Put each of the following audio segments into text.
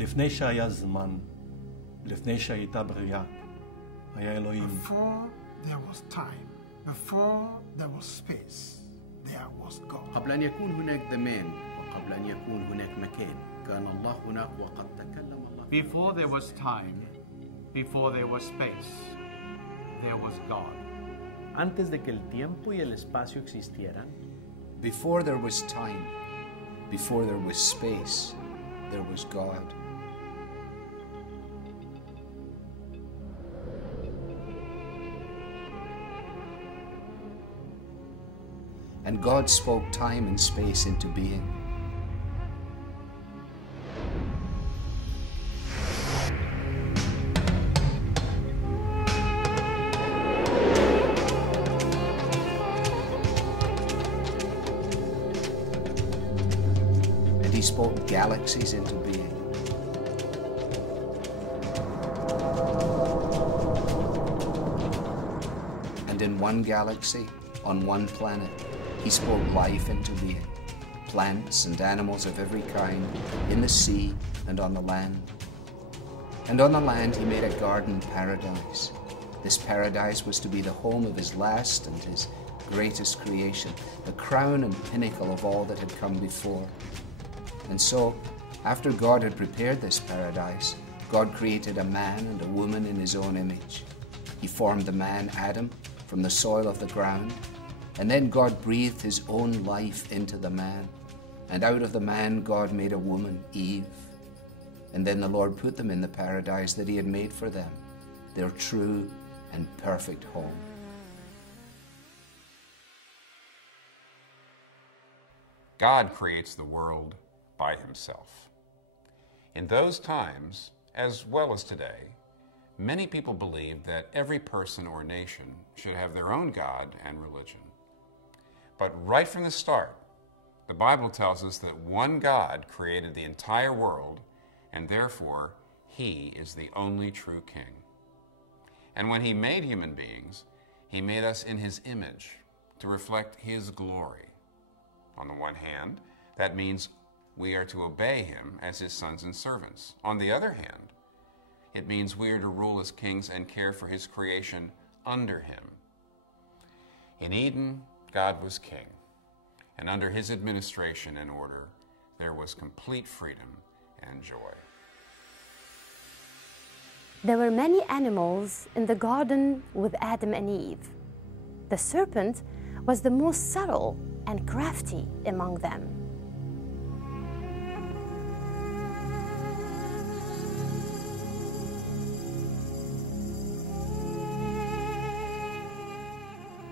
לפני שהיה זמן, לפני שהייתה בריאה, היה אלוהים. Before there was time, before there was space, there was God. قبل أن يكون هناك زمان وقبل أن يكون هناك مكان كان الله هناك وقد تكلم الله. Before there was time, before there was space, there was God. Antes de que el tiempo y el espacio existieran, before there was time, before there was space, there was God. And God spoke time and space into being. And He spoke galaxies into being. And in one galaxy, on one planet, He spoke life into being, plants and animals of every kind, in the sea and on the land. And on the land He made a garden paradise. This paradise was to be the home of His last and His greatest creation, the crown and pinnacle of all that had come before. And so, after God had prepared this paradise, God created a man and a woman in His own image. He formed the man, Adam, from the soil of the ground. And then God breathed His own life into the man. And out of the man, God made a woman, Eve. And then the Lord put them in the paradise that He had made for them, their true and perfect home. God creates the world by Himself. In those times, as well as today, many people believed that every person or nation should have their own God and religion. But right from the start, the Bible tells us that one God created the entire world, and therefore He is the only true King. And when He made human beings, He made us in His image to reflect His glory. On the one hand, that means we are to obey Him as His sons and servants. On the other hand, it means we are to rule as kings and care for His creation under Him. In Eden, God was king, and under His administration and order, there was complete freedom and joy. There were many animals in the garden with Adam and Eve. The serpent was the most subtle and crafty among them.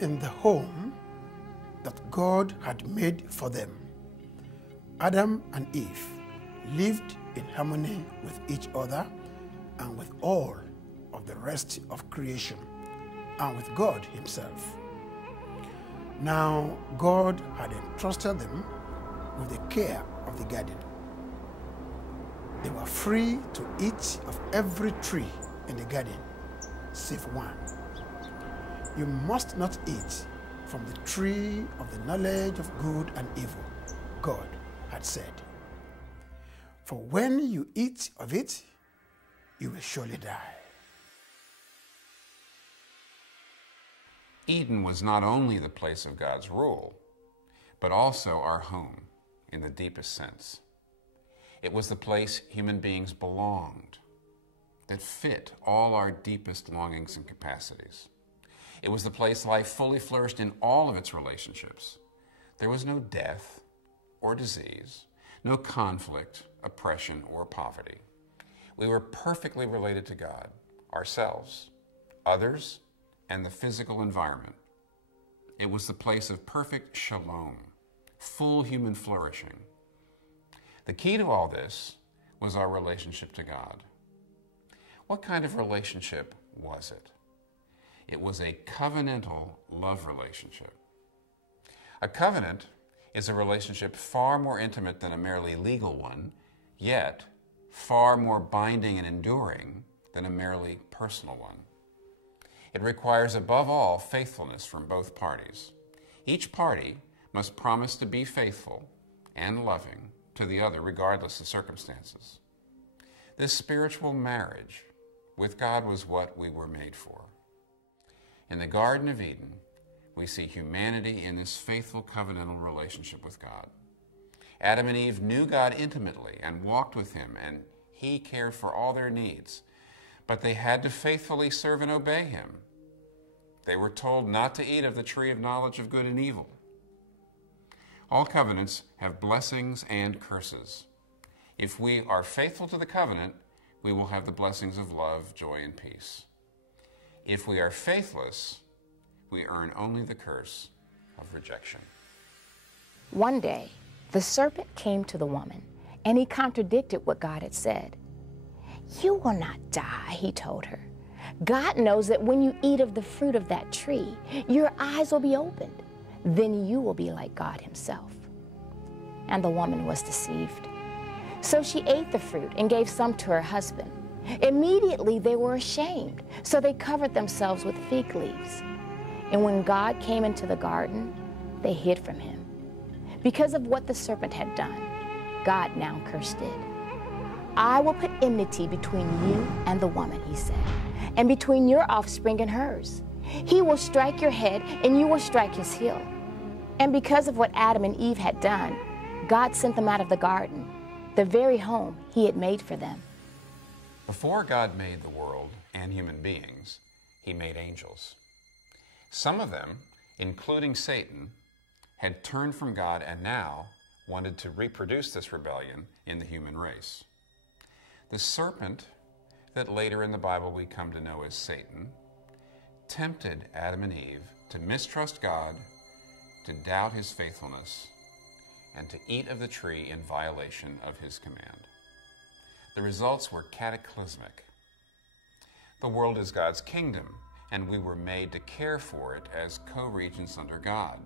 In the home that God had made for them, Adam and Eve lived in harmony with each other and with all of the rest of creation and with God Himself. Now, God had entrusted them with the care of the garden. They were free to eat of every tree in the garden, save one. You must not eat from the tree of the knowledge of good and evil, God had said. For when you eat of it, you will surely die. Eden was not only the place of God's rule, but also our home in the deepest sense. It was the place human beings belonged, that fit all our deepest longings and capacities. It was the place life fully flourished in all of its relationships. There was no death or disease, no conflict, oppression, or poverty. We were perfectly related to God, ourselves, others, and the physical environment. It was the place of perfect shalom, full human flourishing. The key to all this was our relationship to God. What kind of relationship was it? It was a covenantal love relationship. A covenant is a relationship far more intimate than a merely legal one, yet far more binding and enduring than a merely personal one. It requires above all faithfulness from both parties. Each party must promise to be faithful and loving to the other regardless of circumstances. This spiritual marriage with God was what we were made for. In the Garden of Eden, we see humanity in this faithful covenantal relationship with God. Adam and Eve knew God intimately and walked with him, and he cared for all their needs. But they had to faithfully serve and obey him. They were told not to eat of the tree of knowledge of good and evil. All covenants have blessings and curses. If we are faithful to the covenant, we will have the blessings of love, joy, and peace. If we are faithless, we earn only the curse of rejection. One day, the serpent came to the woman, and he contradicted what God had said. "You will not die," he told her. "God knows that when you eat of the fruit of that tree, your eyes will be opened. Then you will be like God himself." And the woman was deceived. So she ate the fruit and gave some to her husband. Immediately they were ashamed, so they covered themselves with fig leaves. And when God came into the garden, they hid from him. Because of what the serpent had done, God now cursed it. "I will put enmity between you and the woman," he said, "and between your offspring and hers. He will strike your head, and you will strike his heel." And because of what Adam and Eve had done, God sent them out of the garden, the very home he had made for them. Before God made the world and human beings, he made angels. Some of them, including Satan, had turned from God and now wanted to reproduce this rebellion in the human race. The serpent, that later in the Bible we come to know as Satan, tempted Adam and Eve to mistrust God, to doubt his faithfulness, and to eat of the tree in violation of his command. The results were cataclysmic. The world is God's kingdom, and we were made to care for it as co-regents under God.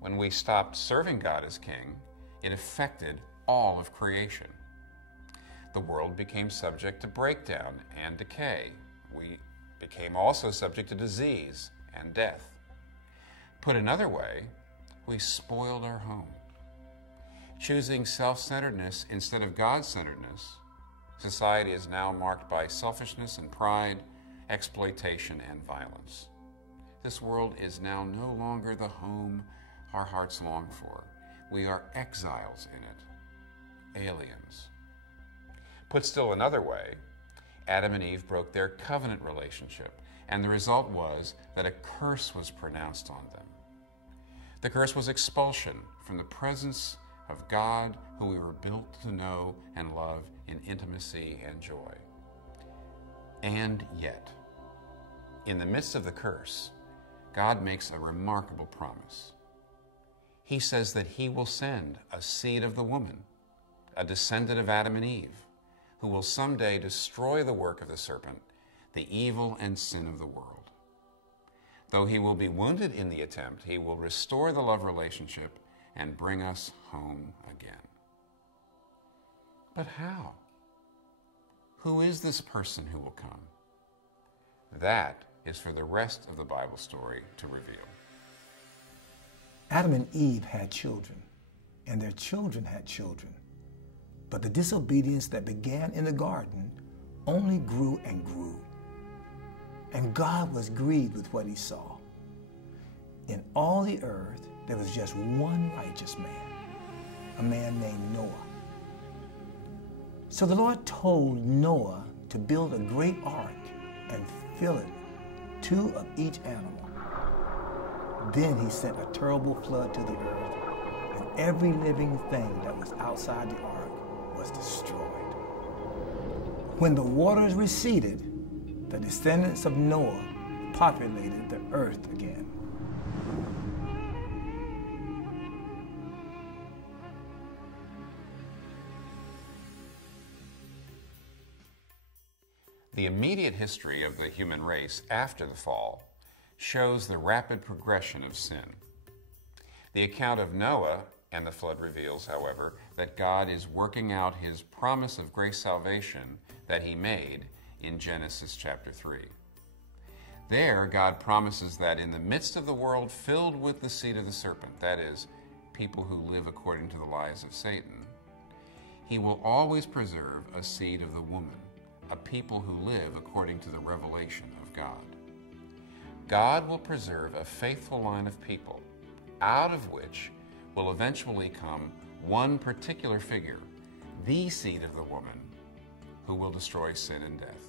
When we stopped serving God as king, it affected all of creation. The world became subject to breakdown and decay. We became also subject to disease and death. Put another way, we spoiled our home. Choosing self-centeredness instead of God-centeredness, society is now marked by selfishness and pride, exploitation and violence. This world is now no longer the home our hearts long for. We are exiles in it, aliens. Put still another way, Adam and Eve broke their covenant relationship, and the result was that a curse was pronounced on them. The curse was expulsion from the presence of God, who we were built to know and love in intimacy and joy. And yet, in the midst of the curse, God makes a remarkable promise. He says that he will send a seed of the woman, a descendant of Adam and Eve, who will someday destroy the work of the serpent, the evil and sin of the world. Though he will be wounded in the attempt, he will restore the love relationship and bring us home again. But how? Who is this person who will come? That is for the rest of the Bible story to reveal. Adam and Eve had children, and their children had children. But the disobedience that began in the garden only grew and grew. And God was grieved with what he saw. In all the earth, there was just one righteous man, a man named Noah. So the Lord told Noah to build a great ark and fill it, 2 of each animal. Then he sent a terrible flood to the earth, and every living thing that was outside the ark was destroyed. When the waters receded, the descendants of Noah populated the earth again. The immediate history of the human race after the fall shows the rapid progression of sin. The account of Noah and the flood reveals, however, that God is working out his promise of grace salvation that he made in Genesis chapter 3. There, God promises that in the midst of the world filled with the seed of the serpent, that is, people who live according to the lies of Satan, He will always preserve a seed of the woman, a people who live according to the revelation of God. God will preserve a faithful line of people, out of which will eventually come one particular figure, the seed of the woman, who will destroy sin and death.